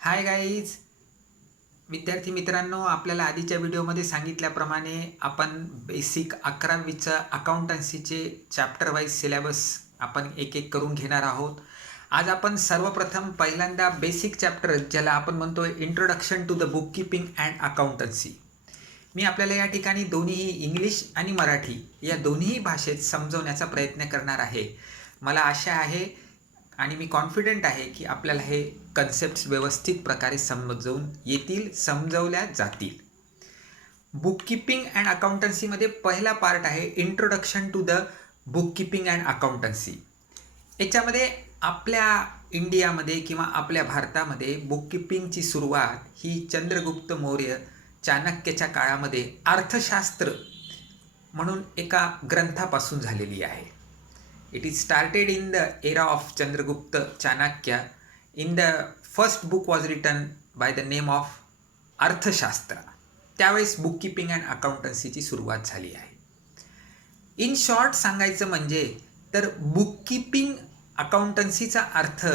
Hi guys. विद्यार्थी मित्रांनो, आपल्याला आधीच्या व्हिडिओमध्ये सांगितल्याप्रमाणे आपण बेसिक 11वीचं अकाउंटन्सीचे चॅप्टर वाईज सिलेबस आपण एक एक करून घेणार आहोत. आज आपण सर्वप्रथम पहिल्यांदा बेसिक चॅप्टर ज्याला आपण म्हणतो introduction to the book keeping and accountancy. मी आपल्याला या ठिकाणी दोन्हीही इंग्लिश आणि मराठी या दोन्ही भाषेत समजवण्याचा प्रयत्न करणार आहे. मला आशा आहे आणि मी कॉन्फिडंट आहे की आपल्याला हे कन्सेप्ट्स व्यवस्थित प्रकारे समजवून येतील, समजवल्या जातील. बुक कीपिंग अँड अकाउंटन्सीमध्ये पहिला पार्ट आहे introduction to the book keeping and accountancy. याच्यामध्ये आपल्या इंडियामध्ये किंवा आपल्या भारतामध्ये बुक कीपिंगची सुरुवात ही चंद्रगुप्त मौर्य चाणक्याच्या काळामध्ये अर्थशास्त्र म्हणून एका ग्रंथापासून झालेली आहे. It is started in the era of Chandragupta Chanakya. In the first book was written by the name of अर्थशास्त्र. त्यावेळेस बुक कीपिंग अँड अकाउंटन्सीची सुरुवात झाली आहे. इन शॉर्ट सांगायचं म्हणजे तर बुक कीपिंग अकाउंटन्सीचा अर्थ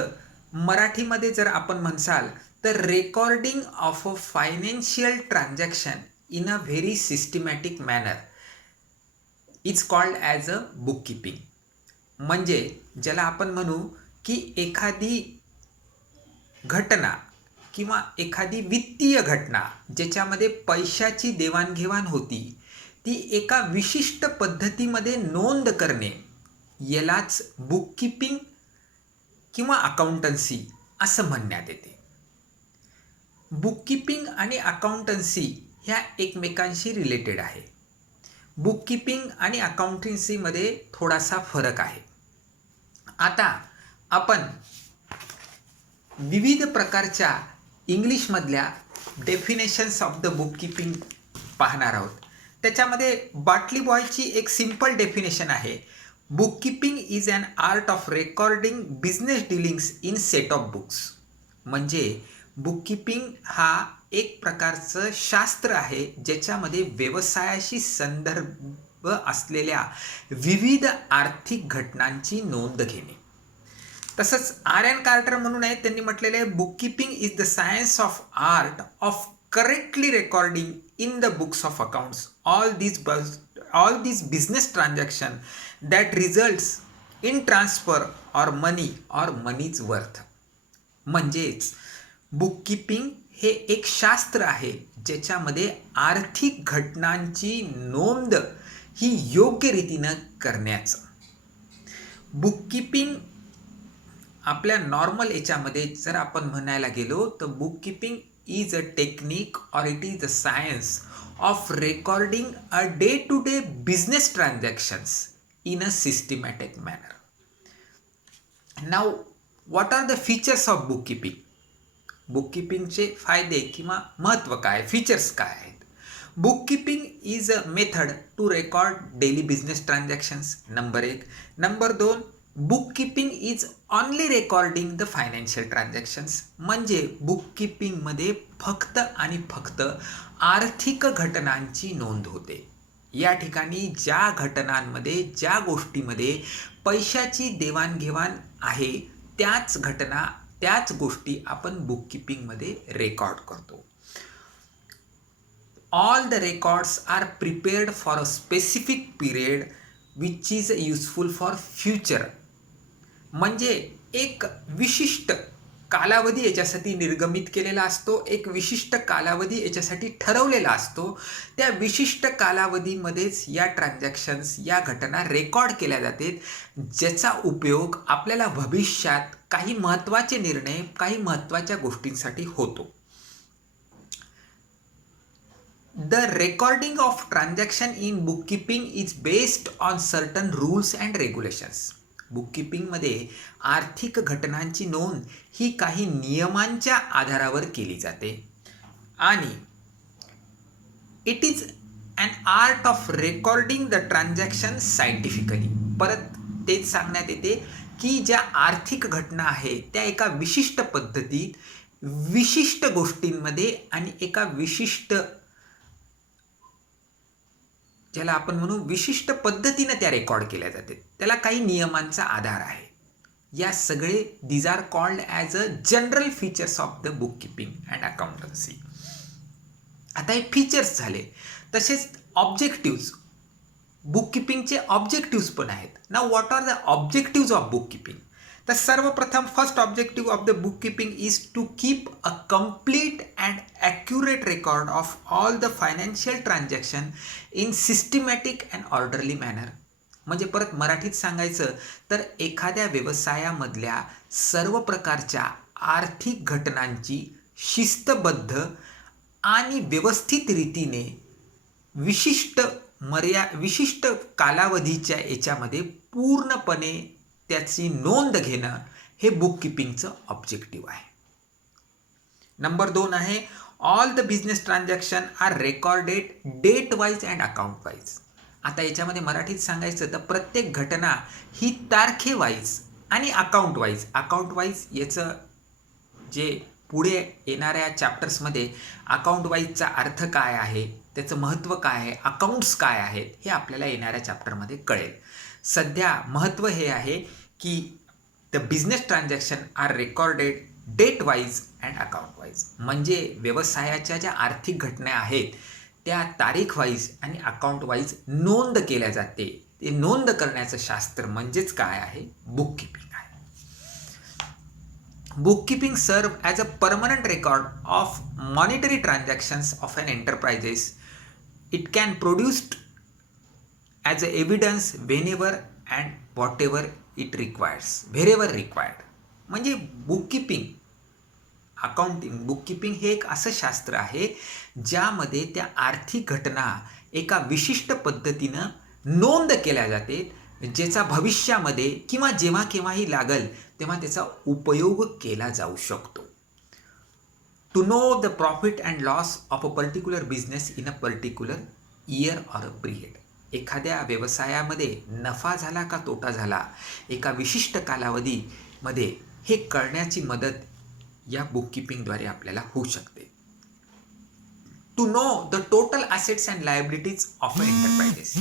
मराठीमध्ये जर आपण म्हणसाल तर recording of a financial transaction in a very systematic manner is called as a book keeping. म्हणजे ज्याला आपण म्हणू की एखादी घटना किंवा एखादी वित्तीय घटना ज्याच्यामध्ये पैशाची देवाणघेवाण होती ती एका विशिष्ट पद्धतीमध्ये नोंद करणे यालाच बुक कीपिंग किंवा अकाउंटन्सी असं म्हणण्यात येते. बुक कीपिंग आणि अकाउंटन्सी ह्या एकमेकांशी रिलेटेड आहे. बुक कीपिंग आणि अकाउंटन्सीमध्ये थोडासा फरक आहे. आता आपण विविध प्रकारच्या इंग्लिशमधल्या definitions of the book keeping पाहणार आहोत. त्याच्यामध्ये बाटली बॉयची एक सिंपल डेफिनेशन आहे. Book keeping is an art of recording business dealings in set of books. म्हणजे बुक कीपिंग हा एक प्रकारचं शास्त्र आहे ज्याच्यामध्ये व्यवसायाशी संदर्भ असलेल्या विविध आर्थिक घटनांची नोंद घेणे. तसंच आर.एन. कार्टर म्हणून आहे, त्यांनी म्हटलेलं आहे book keeping is the science of art of correctly recording in the books of accounts all these business transaction that results in transfer or money or money's worth. म्हणजेच बुक कीपिंग हे एक शास्त्र आहे ज्याच्यामध्ये आर्थिक घटनांची नोंद ही योग्य रीतीनं करण्याचं. बुक कीपिंग आपल्या नॉर्मल याच्यामध्ये जर आपण म्हणायला गेलो तर book keeping is a technique or it is the science of recording a day to day business transactions in a systematic manner. Now what are the features of book keeping. Book कीपिंगचे फायदे किंवा महत्त्व काय, features काय आहेत. Book keeping is a method to record daily business transactions, number 1. Number 2, book keeping is only recording the financial transactions. म्हणजे book कीपिंगमध्ये फक्त आणि फक्त आर्थिक घटनांची नोंद होते. या ठिकाणी ज्या घटनांमध्ये ज्या गोष्टीमध्ये पैशाची देवाणघेवाण आहे त्याच घटना त्याच गोष्टी आपण बुक कीपिंगमध्ये रेकॉर्ड करतो. All the records are prepared for a specific period which is useful for future. म्हणजे एक विशिष्ट कालावधी याच्यासाठी निर्गमित केलेला असतो, एक विशिष्ट कालावधी याच्यासाठी ठरवलेला असतो. त्या विशिष्ट कालावधीमध्येच या ट्रान्झॅक्शन्स या घटना रेकॉर्ड केल्या जातात ज्याचा उपयोग आपल्याला भविष्यात काही महत्त्वाचे निर्णय काही महत्त्वाच्या गोष्टींसाठी होतो. The recording of transaction in book keeping is based on certain rules and regulations. Book कीपिंगमध्ये आर्थिक घटनांची नोंद ही काही नियमांच्या आधारावर केली जाते आणि it is an art of recording the transaction scientifically. परत तेच सांगण्यात येते की ज्या आर्थिक घटना आहेत त्या एका विशिष्ट पद्धतीत विशिष्ट गोष्टींमध्ये आणि एका विशिष्ट ज्याला आपण म्हणू विशिष्ट पद्धतीनं त्या रेकॉर्ड केल्या जाते. त्याला काही नियमांचा आधार आहे. या सगळे these are called as a general features of the book keeping and accountancy. आता हे फीचर्स झाले. तसेच ऑब्जेक्टिव्ज, बुक किपिंगचे ऑब्जेक्टिव्ज पण आहेत. Now what are the objectives of book keeping? तर सर्वप्रथम first objective of the book keeping is to keep a complete and accurate record of all the financial transaction in systematic and orderly manner. म्हणजे परत मराठीत सांगायचं तर एखाद्या व्यवसायामधल्या सर्व प्रकारच्या आर्थिक घटनांची शिस्तबद्ध आणि व्यवस्थित रीतीने विशिष्ट कालावधीच्या याच्यामध्ये पूर्णपणे त्याची नोंद घेणं हे बुक किपिंगचं ऑब्जेक्टिव्ह आहे. नंबर 2 आहे all the business transaction are recorded date wise and account wise. आता याच्यामध्ये मराठीत सांगायचं तर प्रत्येक घटना ही तारखेवाईज आणि अकाउंट वाईज याचं जे पुढे येणाऱ्या चॅप्टर्समध्ये अकाउंट वाईजचा अर्थ काय आहे, त्याचं महत्त्व काय आहे, अकाउंट्स काय आहेत, हे आपल्याला येणाऱ्या चॅप्टरमध्ये कळेल. सध्या महत्त्व हे आहे की the business transaction are recorded date wise and account wise. म्हणजे व्यवसायाच्या ज्या आर्थिक घटना आहेत त्या तारीख वाईज आणि अकाउंट वाईज नोंद केल्या जाते. ते नोंद करण्याचं शास्त्र म्हणजेच काय आहे, बुक किपिंग आहे. Bookkeeping serve as a permanent record of monetary transactions of an enterprises. It can produced as a evidence whenever and whatever it requires, wherever required. म्हणजे बुककीपिंग हे एक असं शास्त्र आहे ज्यामध्ये त्या आर्थिक घटना एका विशिष्ट पद्धतीनं नोंद केल्या जाते, ज्याचा भविष्यामध्ये किंवा जेव्हा केव्हाही लागल तेव्हा त्याचा उपयोग केला जाऊ शकतो. To know the profit and loss of a particular business in a particular year or a period. एखाद्या व्यवसायामध्ये नफा झाला का तोटा झाला एका विशिष्ट कालावधीमध्ये हे कळण्याची मदत या बुककीपिंगद्वारे आपल्याला होऊ शकते. To know the total assets and liabilities of a enterprises.